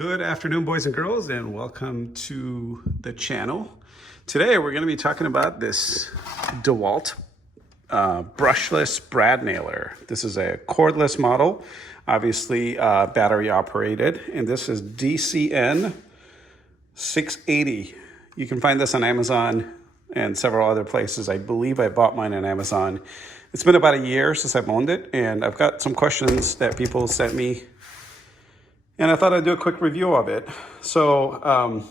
Good afternoon, boys and girls, and welcome to the channel. Today we're going to be talking about this DeWalt brushless brad nailer. This is a cordless model, obviously battery operated, and this is DCN680. You can find this on Amazon and several other places. I believe I bought mine on Amazon. It's been about a year since I've owned it, and I've got some questions that people sent me, and I thought I'd do a quick review of it. So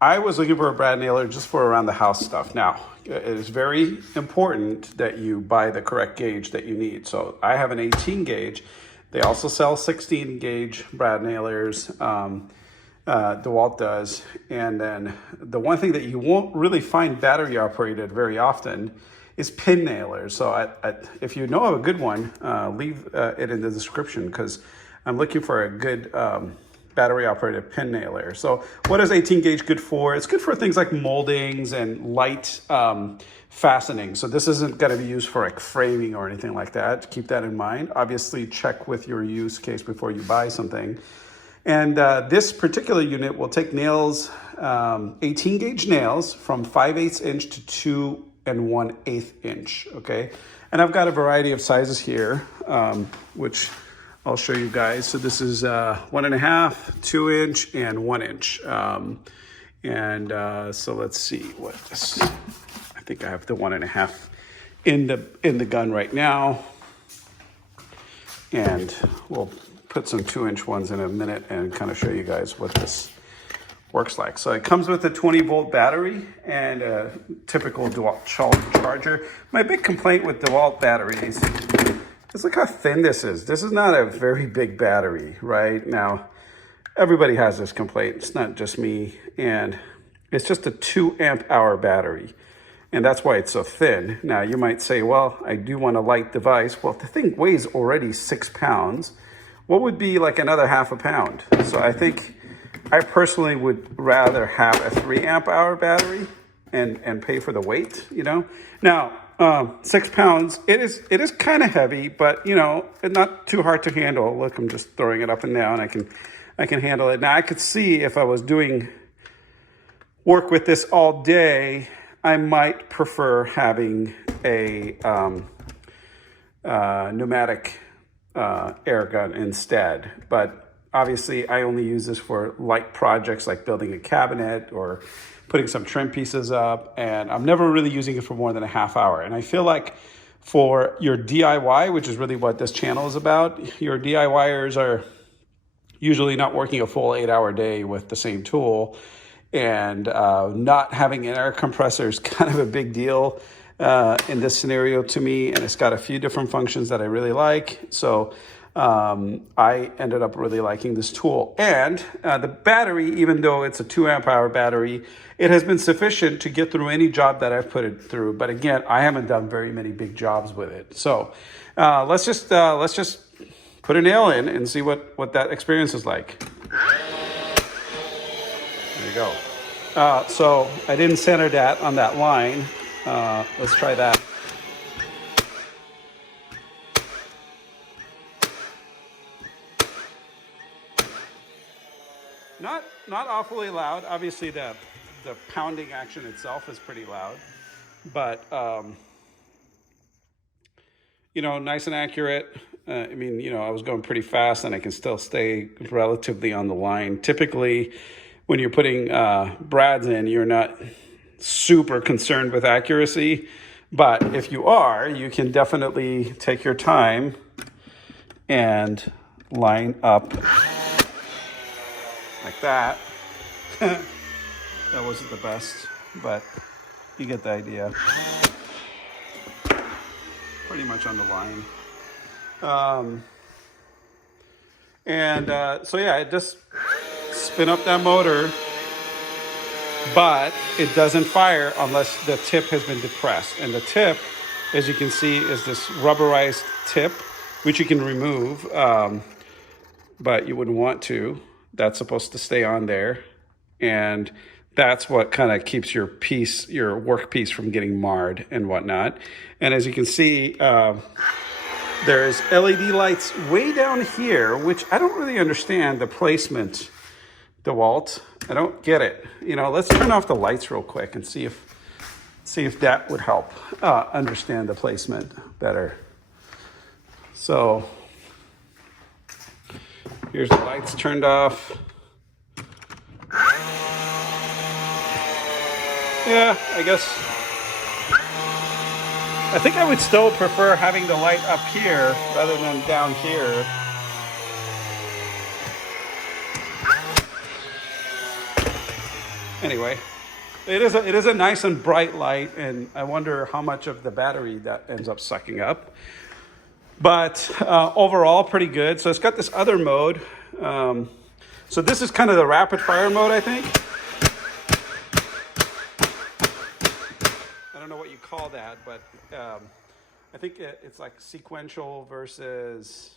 I was looking for a brad nailer just for around the house stuff. Now, it is very important that you buy the correct gauge that you need. So I have an 18 gauge. They also sell 16 gauge brad nailers. DeWalt does. And then the one thing that you won't really find battery operated very often is pin nailers. So if you know of a good one, leave it in the description, because I'm looking for a good battery operated pin nailer. So what is 18 gauge good for? It's good for things like moldings and light fastening. So this isn't going to be used for like framing or anything like that. Keep that in mind. Obviously check with your use case before you buy something. And this particular unit will take nails, 18 gauge nails from 5/8 inch to 2 1/8 inch. Okay. And I've got a variety of sizes here, which I'll show you guys. So this is 1.5, 2 inch, and 1 inch. So let's see what this. I think I have the 1.5 in the gun right now, and we'll put some 2 inch ones in a minute and kind of show you guys what this works like. So it comes with a 20-volt battery and a typical DeWalt charger. My big complaint with DeWalt batteries, just look how thin this is. This is not a very big battery, right? Now, everybody has this complaint. It's not just me. And it's just a 2 amp hour battery. And that's why it's so thin. Now, you might say, well, I do want a light device. Well, if the thing weighs already 6 pounds, what would be like another ½ pound? So I think I personally would rather have a 3 amp hour battery and pay for the weight, you know? Now, 6 pounds, it is kind of heavy, but you know, not too hard to handle. Look, I'm just throwing it up and down. I can handle it. Now I could see if I was doing work with this all day, I might prefer having a pneumatic air gun instead. But obviously I only use this for light projects like building a cabinet or putting some trim pieces up, and I'm never really using it for more than a ½ hour. And I feel like for your DIY, which is really what this channel is about, your DIYers are usually not working a full 8-hour day with the same tool, and not having an air compressor is kind of a big deal in this scenario to me, and it's got a few different functions that I really like. So I ended up really liking this tool. And the battery, even though it's a 2 amp hour battery, it has been sufficient to get through any job that I've put it through. But again, I haven't done very many big jobs with it. So let's just put a nail in and see what that experience is like. There you go. So I didn't center that on that line. Let's try that. Not awfully loud. Obviously, the pounding action itself is pretty loud, but you know, nice and accurate. I mean, you know, I was going pretty fast, and I can still stay relatively on the line. Typically, when you're putting brads in, you're not super concerned with accuracy, but if you are, you can definitely take your time and line up like that. That wasn't the best, but you get the idea. Pretty much on the line. So yeah, it just spin up that motor, but it doesn't fire unless the tip has been depressed. And the tip, as you can see, is this rubberized tip, which you can remove, but you wouldn't want to. That's supposed to stay on there, and that's what kind of keeps your piece, your workpiece, from getting marred and whatnot. And as you can see, there's LED lights way down here, which I don't really understand the placement DeWalt. I don't get it. You know, let's turn off the lights real quick and see if that would help understand the placement better. So here's the lights turned off. Yeah, I think I would still prefer having the light up here rather than down here. Anyway, it is a nice and bright light, and I wonder how much of the battery that ends up sucking up. But overall, pretty good. So it's got this other mode. So this is kind of the rapid fire mode, I think. I don't know what you call that, but I think it's like sequential versus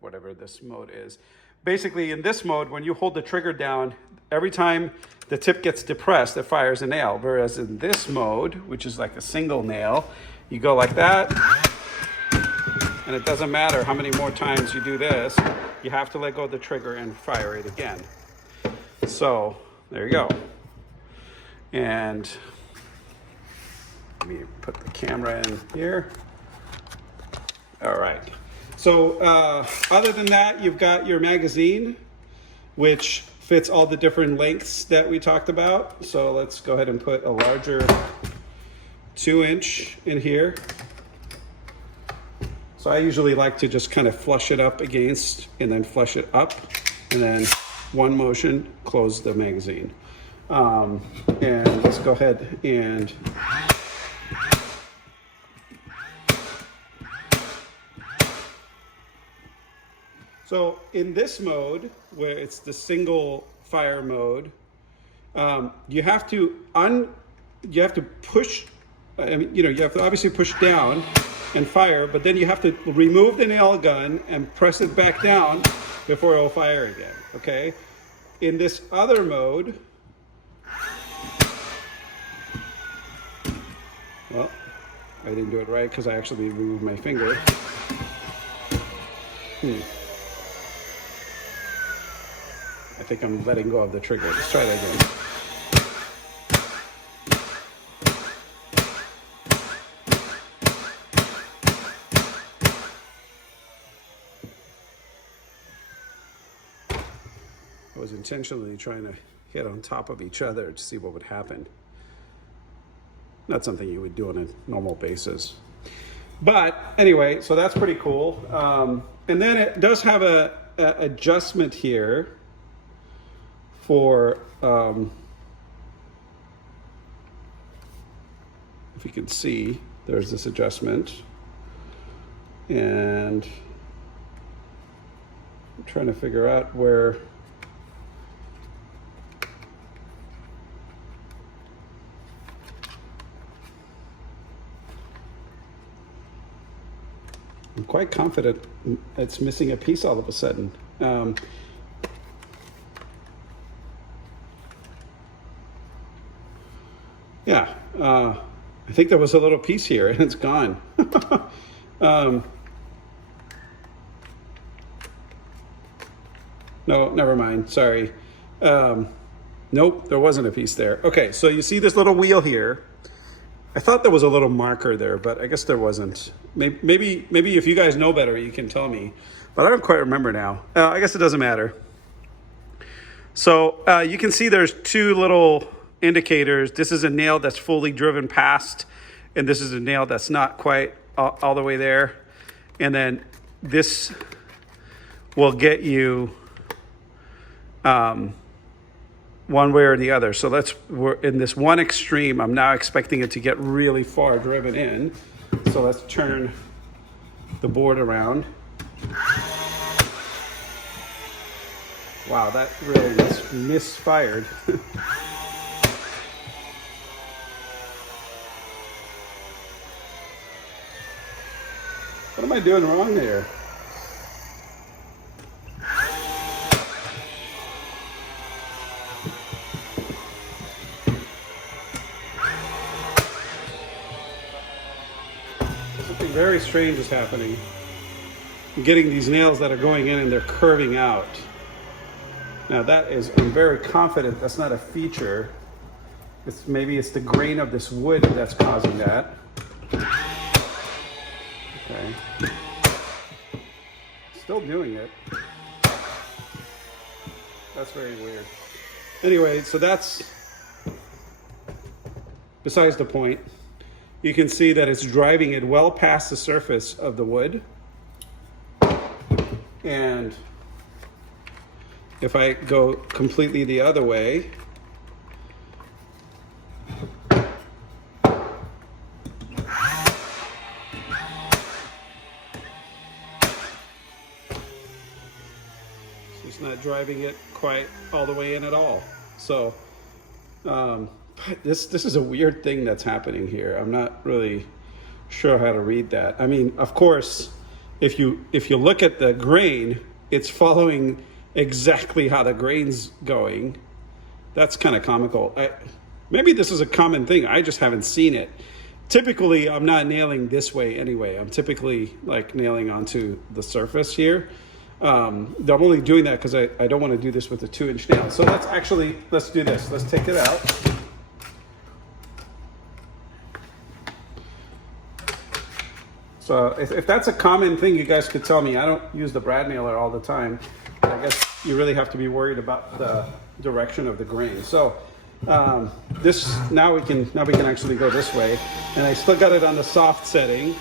whatever this mode is. Basically, in this mode, when you hold the trigger down, every time the tip gets depressed, it fires a nail. Whereas in this mode, which is like a single nail, you go like that, and it doesn't matter how many more times you do this, you have to let go of the trigger and fire it again. So there you go. And let me put the camera in here. All right. So other than that, you've got your magazine, which fits all the different lengths that we talked about. So let's go ahead and put a larger 2-inch in here. So I usually like to just kind of flush it up against and then flush it up, and then one motion, close the magazine. And let's go ahead and so in this mode, where it's the single fire mode, you have to push. I mean, you have to obviously push down and fire, but then you have to remove the nail gun and press it back down before it will fire again. Okay. In this other mode, well, I didn't do it right because I actually removed my finger. I think I'm letting go of the trigger. Let's try that again. I was intentionally trying to hit on top of each other to see what would happen. Not something you would do on a normal basis. But anyway, so that's pretty cool. And then it does have a adjustment here for, if you can see, there's this adjustment. And I'm trying to figure out where I'm quite confident it's missing a piece all of a sudden. Yeah, I think there was a little piece here and it's gone. No, never mind, sorry. Nope, there wasn't a piece there. Okay, so you see this little wheel here. I thought there was a little marker there, but I guess there wasn't. Maybe if you guys know better, you can tell me. But I don't quite remember now. I guess it doesn't matter. So you can see there's two little indicators. This is a nail that's fully driven past, and this is a nail that's not quite all the way there. And then this will get you one way or the other. So we're in this one extreme. I'm now expecting it to get really far driven in. So let's turn the board around. Wow, that really was misfired. What am I doing wrong there? Something very strange is happening. I'm getting these nails that are going in and they're curving out. Now I'm very confident that's not a feature. Maybe it's the grain of this wood that's causing that. Okay. Still doing it. That's very weird. Anyway, so that's besides the point. You can see that it's driving it well past the surface of the wood. And if I go completely the other way, it's not driving it quite all the way in at all. So this is a weird thing that's happening here. I'm not really sure how to read that. I mean, of course, if you look at the grain, it's following exactly how the grain's going. That's kind of comical. Maybe this is a common thing. I just haven't seen it. Typically, I'm not nailing this way anyway. I'm typically like nailing onto the surface here. I'm only doing that because I don't want to do this with a 2-inch nail. So let's do this. Let's take it out. So if that's a common thing, you guys could tell me. I don't use the brad nailer all the time. I guess you really have to be worried about the direction of the grain. So now we can actually go this way, and I still got it on the soft setting.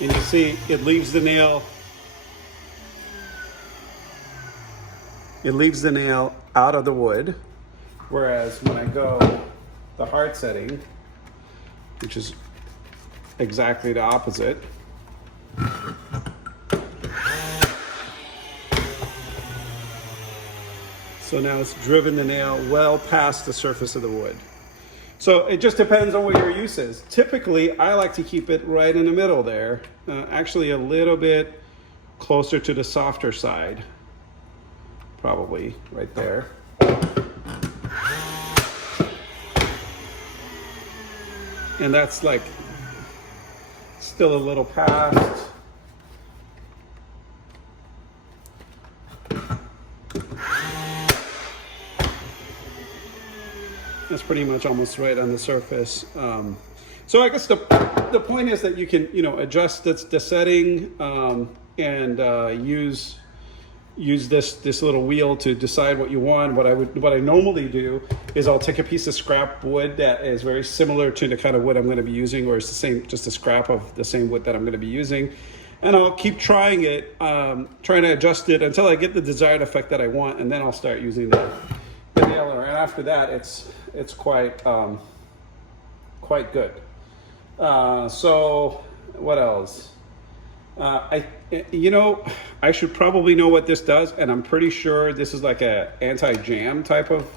And you see it leaves the nail. It leaves the nail out of the wood, whereas when I go the hard setting, which is exactly the opposite, so now it's driven the nail well past the surface of the wood. So it just depends on what your use is. Typically, I like to keep it right in the middle there, actually a little bit closer to the softer side. Probably right there. And that's like still a little past. That's pretty much almost right on the surface. So I guess the point is that you can adjust the setting and use this little wheel to decide what you want. What I normally do is I'll take a piece of scrap wood that is very similar to the kind of wood I'm going to be using, or it's the same, just a scrap of the same wood that I'm going to be using, and I'll keep trying it, trying to adjust it until I get the desired effect that I want, and then I'll start using the nailer. And after that, it's quite good. So what else? I should probably know what this does, and I'm pretty sure this is like a anti-jam type of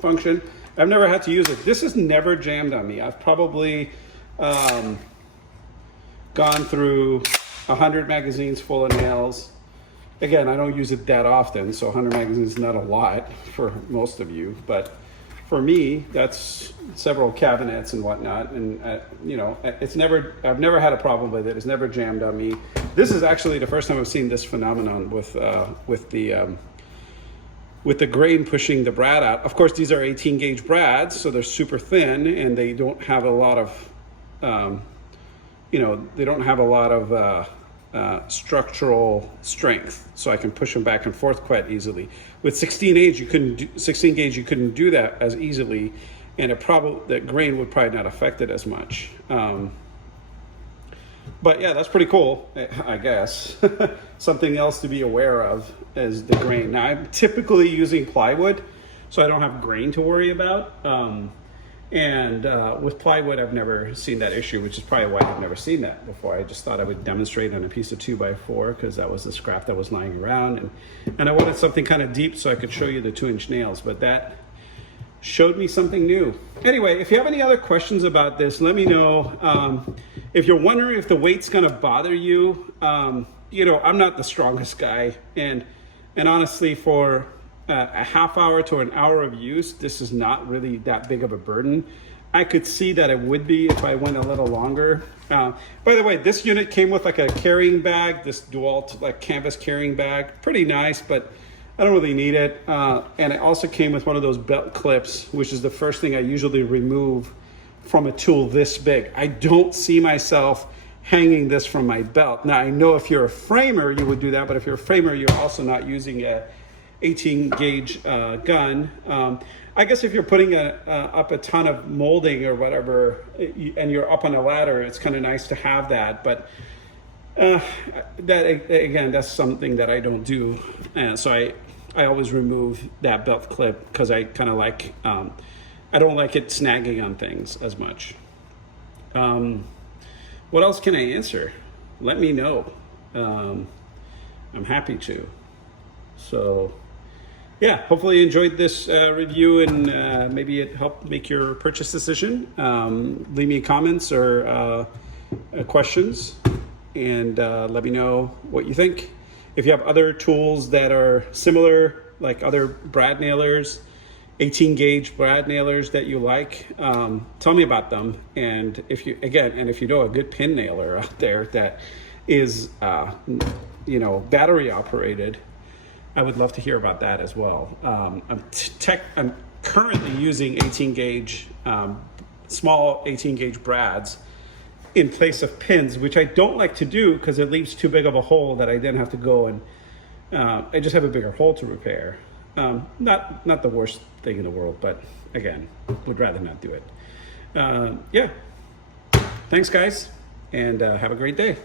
function. I've never had to use it. This has never jammed on me. I've probably gone through 100 magazines full of nails. Again, I don't use it that often, so 100 magazines is not a lot for most of you, but for me, that's several cabinets and whatnot, and I've never had a problem with it. It's never jammed on me. This is actually the first time I've seen this phenomenon with the grain pushing the brad out. Of course, these are 18 gauge brads, so they're super thin, and they don't have a lot of, structural strength, so I can push them back and forth quite easily. With 16 gauge, you couldn't do that as easily, and that grain would probably not affect it as much. But yeah, that's pretty cool, I guess. Something else to be aware of is the grain. Now, I'm typically using plywood, so I don't have grain to worry about. With plywood, I've never seen that issue, which is probably why I've never seen that before. I just thought I would demonstrate on a piece of 2x4 because that was the scrap that was lying around, and I wanted something kind of deep so I could show you the 2-inch nails, but that showed me something new. Anyway, if you have any other questions about this, let me know. If you're wondering if the weight's gonna bother you, I'm not the strongest guy, and honestly, for a half hour to an hour of use, this is not really that big of a burden. I could see that it would be if I went a little longer. By the way, this unit came with like a carrying bag, this DeWalt like canvas carrying bag. Pretty nice, but I don't really need it. And it also came with one of those belt clips, which is the first thing I usually remove from a tool this big. I don't see myself hanging this from my belt. Now, I know if you're a framer, you would do that, but if you're a framer, you're also not using a 18 gauge gun. I guess if you're putting up a ton of molding or whatever, and you're up on a ladder, it's kind of nice to have that. But that, again, that's something that I don't do. And so I always remove that belt clip because I kind of like, I don't like it snagging on things as much. What else can I answer? Let me know. I'm happy to. So yeah, hopefully you enjoyed this review, and maybe it helped make your purchase decision. Leave me comments or questions, and let me know what you think. If you have other tools that are similar, like other brad nailers, 18 gauge brad nailers that you like, tell me about them. And if you know a good pin nailer out there that is battery operated, I would love to hear about that as well. I'm currently using 18 gauge, small 18 gauge brads in place of pins, which I don't like to do because it leaves too big of a hole that I then have to go and I just have a bigger hole to repair. Not the worst thing in the world, but again, would rather not do it. Yeah, thanks guys, and have a great day.